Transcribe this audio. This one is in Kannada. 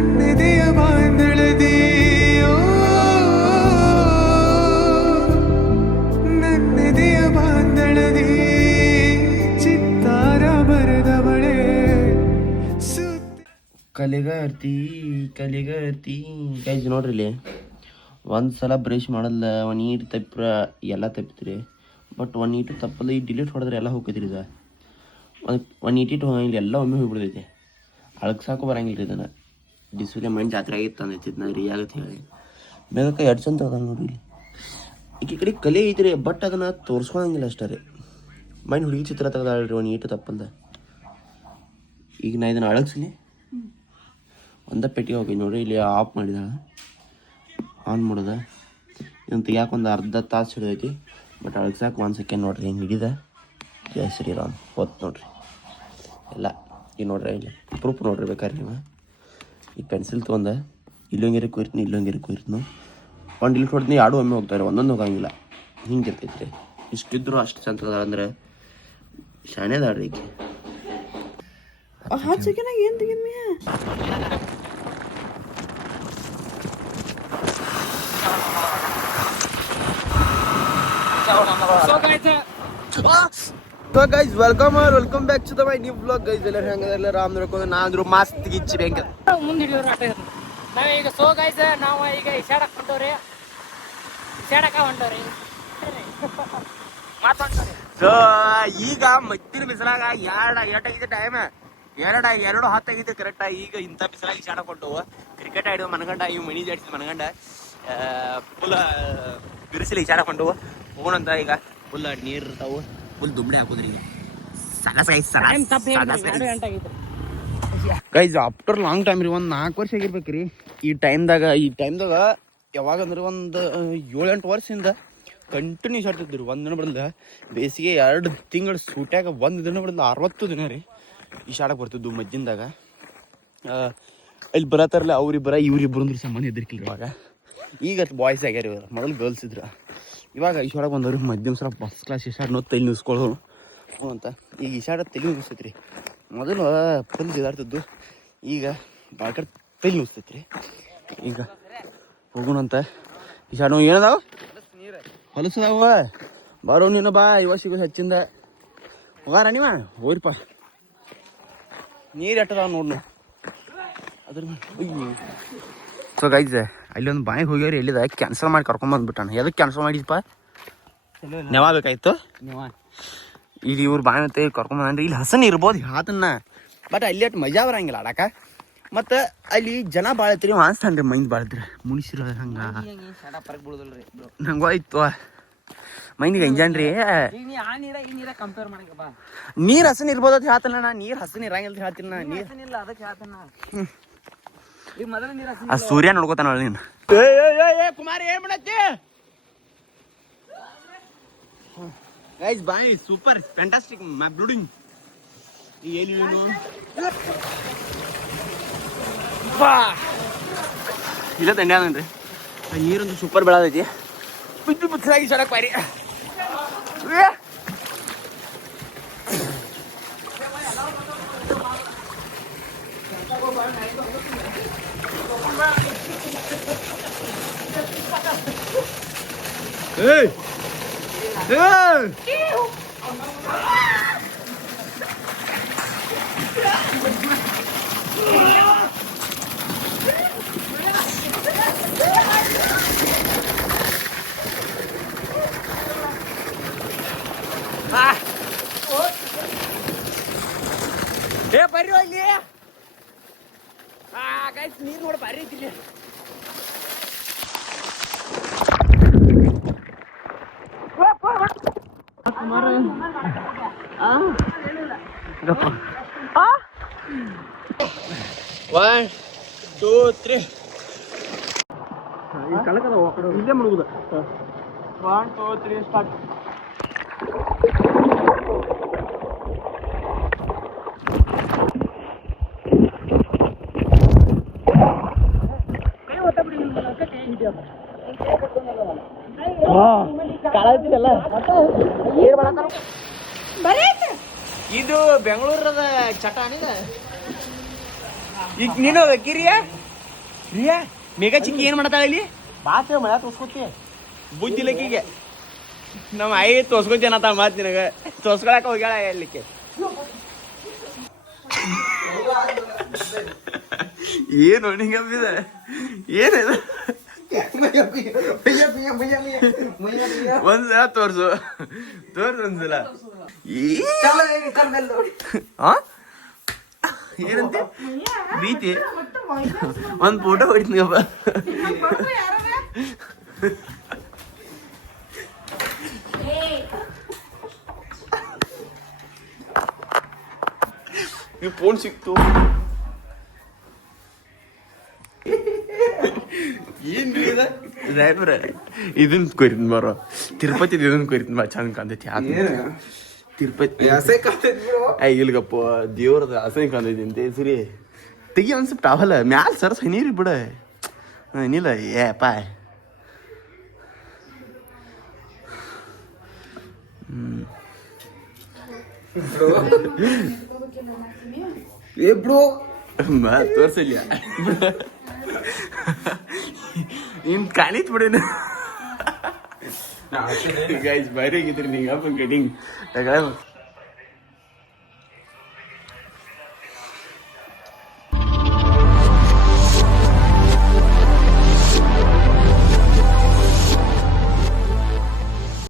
ನನ್ನೆದೆಯ ಬಾಂಧಳದಿ ನನ್ನೆದೆಯ ಬಾಂಧಳದಿ ಚಿತ್ತಾರ ಬರೆದವಳೆ ಕಲಿಗರ್ತಿ ಗೈಸ್ ನೋಡ್ರಿ ಇಲ್ಲಿ ಒಂದು ಸಲ ಬ್ರಷ್ ಮಾಡಲ್ಲ ಒಂದು ನೀರು ತಪ್ಪಿರ ಎಲ್ಲ ತಪ್ಪಿತ್ರಿ. ಬಟ್ ಒಂದು ನೀಟು ತಪ್ಪಲ್ಲ, ಈ ಡಿಲೀಟ್ ಹೊಡೆದ್ರೆ ಎಲ್ಲ ಹೋಗ್ತೈತ್ರಿ. ಇದು ಒಂದು ನೀಟಿಟ್ಟು ಹೋಗಿಲ್ಲ, ಎಲ್ಲ ಒಮ್ಮೆ ಹೋಗ್ಬಿಡ್ತೈತಿ. ಅಳಗ್ಸಾಕು ಬರಂಗಿಲ್ಲ ರೀ. ಇದನ್ನು ಡಿಸ್ಪ್ಲೇ ಮೈಂಡ್ ಜಾತ್ರೆ ಆಗಿತ್ತು ಅಂದೈತಿ ನಾ ರೀ ಆಗತ್ತೆ ಹೇಳಿ ಬೇಗಕ್ಕೆ ಎರಡು ಚಂದ ಅದ ನೋಡ್ರಿ. ಇಲ್ಲಿ ಈ ಕಡೆ ಕಲೆ ಐತ್ರಿ, ಬಟ್ ಅದನ್ನು ತೋರಿಸ್ಕೊಳಂಗಿಲ್ಲ ಅಷ್ಟೇ ರೀ. ಮೈಂಡ್ ಹುಡುಗಿ ಚಿತ್ರ ತೆಗ್ದಾಳ್ರಿ ಒಂದು ನೀಟು ತಪ್ಪಲ್ದ. ಈಗ ನಾ ಇದನ್ನು ಅಳಗ್ಸಿನಿ, ಒಂದ ಪೆಟ್ಟಿಗೆ ಹೋಗಿ ನೋಡ್ರಿ. ಇಲ್ಲಿ ಆಫ್ ಮಾಡಿದಾಳ, ಆನ್ ಮಾಡೋದ. ಇದನ್ನು ತೆಗಿಯಾಕೆ ಒಂದು ಅರ್ಧ ತಾಸು ಹಿಡಿದೈತಿ. ಬಟ್ ಅಳಗ್ಸಾಕೆ 1 ಸೆಕೆಂಡ್ ನೋಡ್ರಿ. ಹಿಂಗೆ ಹಿಡಿದ ಜೈ ಶ್ರೀರಾಮ್ ಹೊತ್ತು ನೋಡ್ರಿ ಎಲ್ಲ. ಈಗ ನೋಡ್ರಿ ಇಲ್ಲಿ ಪ್ರೂಫ್ ನೋಡ್ರಿ ಬೇಕಾದ್ರೆ ನೀವು. ಈ ಪೆನ್ಸಿಲ್ ತೊಗೊಂಡ ಇಲ್ಲೊಂಗಿರಿ ಕುಯ್ತೀನಿ, ಇಲ್ಲೊಂಗಿರಿ ಕುಯ್ತೀನಿ. ಒಂದು ಇಲ್ಲಿ ಹೊಡ್ತೀನಿ, ಎರಡು ಒಮ್ಮೆ ಹೋಗ್ತಾರೆ, ಒಂದೊಂದು ಹೋಗಂಗಿಲ್ಲ. ಹಿಂಗೆ ಇರ್ತೈತಿ ರೀ. ಇಷ್ಟಿದ್ರು ಅಷ್ಟು ಚಂದ ಅದ ಅಂದ್ರೆ ಶಾಣೆ ಅದಾಳ್ರಿ ಈಕೆ. ಏನು ತೆಗಿದ್ಮಿ So guys, welcome back to my new vlog guys. ಎಲ್ಲರೂ ಹೆಂಗದಲ್ಲ ರಾಮ್ ನೋಡ್ಕೊಂಡು ನಾಂದ್ರು ಮಸ್ತ್ ಗಿಚ್ಚಿ ಬ್ಯಾಂಕ್ ಮುಂದೆ ಹಿಡಿಯೋರು ಆಟ ನಾವೀಗ ನಾವು ಈಗ ಇಶಾಡಕ್ಕೆ ಹೊಂಟವ್ರಿ. ಸೊ ಈಗ ಮತ್ತಿನ ಬಿಸಿಲಾಗ ಎರಡಾಗಿದೆ ಟೈಮ್, 2:10 ಕರೆಕ್ಟ್. ಈಗ ಇಂಥ ಬಿಸಿಲಾಗ ಇಶಾಡಕ್ಕೆ ಹೊಂಟವು. ಕ್ರಿಕೆಟ್ ಆಡಿದ ಮನಗಂಡ, ಇವು ಮಣಿ ಜಾಡಿಸಿದ ಮನಗಂಡ ಫುಲ್ ಬಿರುಸಲಿ ಇಶಾಡಕ್ಕೆ ಹೊಂಟವು. ಹೋಗೋಣಂತ. ಈಗ ಫುಲ್ ನೀರು ಇರ್ತಾವು, ಫುಲ್ ದುಂಬಳೆ ಹಾಕೋದ್ರಿ. ಗೈಸ್ ಆಫ್ಟರ್ ಲಾಂಗ್ ಟೈಮ್ ರೀ, ಒಂದು 4 ವರ್ಷ ಆಗಿರ್ಬೇಕ್ರಿ ಈ ಟೈಮ್ದಾಗ. ಯಾವಾಗಂದ್ರೆ ಒಂದು 7-8 ವರ್ಷದಿಂದ ಕಂಟಿನ್ಯೂಸ್ ಆಡ್ತಿದ್ರು. ಒಂದು ದಿನ ಬಿಡಲ್ದ ಬೇಸಿಗೆ 2 ತಿಂಗಳು ಸೂಟ್ಯಾಗ ಒಂದು ದಿನ ಬಿಡಲ್ದ 60 ದಿನ ರೀ ಈಶಾಡಕ್ಕೆ ಬರ್ತಿದ್ದು ಮಜ್ಜಿಂದಾಗ. ಇಲ್ಲಿ ಬರತ್ತಾರಲ್ಲ ಅವ್ರಿಬ್ಬರ ಇವ್ರಿಬ್ಬರು ಅಂದ್ರೆ ಸಂಬಂಧ ಇದ್ದಿರ್ಕಿಲ್ಲ ಇವಾಗ. ಈಗ ಬಾಯ್ಸ್ ಆಗ್ಯಾರ ಇವರು, ಮೊದಲು ಗರ್ಲ್ಸ್ ಇದ್ರು. ಇವಾಗ ಈಶಾಡಕ್ಕೆ ಬಂದವ್ರು ಮಧ್ಯಮ ಸಲ ಫಸ್ಟ್ ಕ್ಲಾಸ್ ಈಶಾಡ್ನೋ ತಲೆ ನಿಲ್ಸ್ಕೊಳ್ಳೋರು ಅಂತ. ಈಗ ಈಶಾಡ ತಲೆ ನಿಲ್ಸ್ತೈತಿ ರೀ. ಮೊದಲು ಫುಲ್ ಜಿದಾಡ್ತಿದ್ದು, ಈಗ ಭಾಳ ಕಡೆ ತಲೆ ನಿಲ್ಸ್ತೈತಿ ರೀ. ಈಗ ಹೋಗೋಣಂತ. ಈಶಾಡ ಏನದಾವ ಹೊಲಸದಾವ ಬಾರೋ ನೀನು ಬಾ. ಇವ ಸಿಗೋದು ಹೆಚ್ಚಿಂದ ಹೋಗಾರ ನೀವ ಹೋಗ್ರಿಪ್ಪ. ನೀರು ಎಟ್ಟದಾವ ನೋಡ್ನು ಅದ್ರ. ಸೊ ಗೈಸ್ ಅಲ್ಲಿ ಒಂದು ಬಾಯಿಗೆ ಹೋಗ್ಯಾರ, ಎಲ್ಲಿದ ಕ್ಯಾನ್ಸಲ್ ಮಾಡಿ ಕರ್ಕೊಂಬಂದ್ಬಿಟ್ಟಾನ. ಎದಕ್ಕೆ ಕ್ಯಾನ್ಸಲ್ ಮಾಡಿದಪ್ಪ? ನೆವ ಬೇಕಾಯ್ತು. ಇಲ್ಲಿ ಇವ್ರು ಬಾಯಿ ಮತ್ತೆ ಕರ್ಕೊಂಬಂದ್ರಿ. ಇಲ್ಲಿ ಹಸನ್ ಇರ್ಬೋದು ಹಾತನ್ನ, ಬಟ್ ಅಲ್ಲಿ ಅಷ್ಟು ಮಜಾ ಬರಂಗಿಲ್ಲ ಆಡಾಕ. ಮತ್ತು ಅಲ್ಲಿ ಜನ ಭಾಳ ಐತ್ರಿ, ಅನ್ಸ್ತಾನ್ರಿ ಮೈಂದ್ ಭಾಳ ಐತ್ರಿ. ಮುನಿಸಿರ ಹಂಗೆ ನಂಗೆ ಹೋಯ್ತು ಮೈಂದಿಗೆ ಎಂಜಾನ್ರಿ. ನೀರು ಹಸನ್ ಇರ್ಬೋದು ಅಂತ ಹೇಳ್ತಾನ ನಾ. ನೀರು ಹಸನ್ ಇರಂಗಿಲ್ಲ ಅಂತ ಹೇಳ್ತೀನಿ ನಾ. ನೀರು ಆ ಸೂರ್ಯ ನೋಡ್ಕೋತಾನ ನೀನು. ಕುಮಾರ್ ಏನ್ ಮಾಡತ್ತಿ? ಗೈಸ್ ಬಾಯ್ ಸೂಪರ್ ಫ್ಯಾಂಟಾಸ್ಟಿಕ್ ಮೈ ಬ್ಲೂಡಿಂಗ್. ಎಲ್ಲಿ ಇಲ್ಲ ತಂಡೆ ಅದನ್ರಿ. ನೀರಂತೂ ಸೂಪರ್ ಬೆಳದೈತಿ. ಬಿದ್ದು ಬಿತ್ತಲಾಗಿ ಸಡಕ್ ಬಾರಿ. Hey! Hey! ಏ ಬರ್ರಿ ಇಲ್ಲಿ. ಗೈಸ್ ನೀರು ನೋಡಿ ಬಾರಿ ಐತಿ ಇಲ್ಲಿ. One, two, three. ಇಲ್ಲೇ ಮುಳುಗುದ. 1, 2, 3 ಸ್ಟಾರ್ಟ್. ಇದು ಬೆಂಗಳೂರದ ಚಟ ಅನಿದ. ಈಗ ನೀನು ಕಿರಿಯ ಪ್ರಿಯಾ ಮೇಘ ಚಿಕ್ಕಿ ಏನ್ ಮಾಡ್ತಾಳ ಇಲ್ಲಿ ಬಾತ್ ಮಳ ತೋರ್ಸ್ಕೊತಿ ಬುದ್ಧಿಲಕ್ಕಿಗೆ ನಮ್ಮ ಆಯಿ ತೋರ್ಸ್ಕೊಂತೇನ ಅಂತ ಮಾತು ನಿನಗ ತೋರ್ಸ್ಕೊಳಕ ಹೋಗ್ಯಾಳ ಅಲ್ಲಿಕ್ಕೆ ಏನು ನಿಂಗಪ್ಪಿದ ಏನಿದೆ ಒಂದ್ಸಲ ತೋರ್ಸು ಒಂದ್ಸಲ ಏನಂತೆ ಪ್ರೀತಿ ಒಂದ್ ಫೋಟೋ ಹೊಡಿತೀನಪ್ಪ ನೀವು ಫೋನ್ ಸಿಕ್ತು ಏನ್ ಡ್ರೈವರ್ ಇದನ್ ಕೊರಿತ್ ಮಾರೋ ತಿರುಪತಿ ಇದನ್ ಕೊರಿತ್ ಬಾ ಚಂದ ಕಾಂತೈತಿ ತಿರುಪತಿ ಇಲ್ಗಪ್ಪ ದೇವ್ರದ ಹಸನಿ ಕಾಂತೈತಿ ಅಂತೆ ಸರಿ ತೆಗಿ ಒಂದ್ ಸ್ವಲ್ಪ ಟಾವಲ್ಲ ಮ್ಯಾಲ ಸರ್ಸ್ ನೀರಿ ಬಿಡ ಏನಿಲ್ಲ ಏ ಪಾಯ್ ತೋರ್ಸಲ್ಲ ನಿಮ್ ಕಾಣಿತ್ ಬಿಡ ಗೈಸ್ ಬಾರಿ ಆಗಿದ್ರಿ ನಿಂಗ ಕಟಿಂಗ್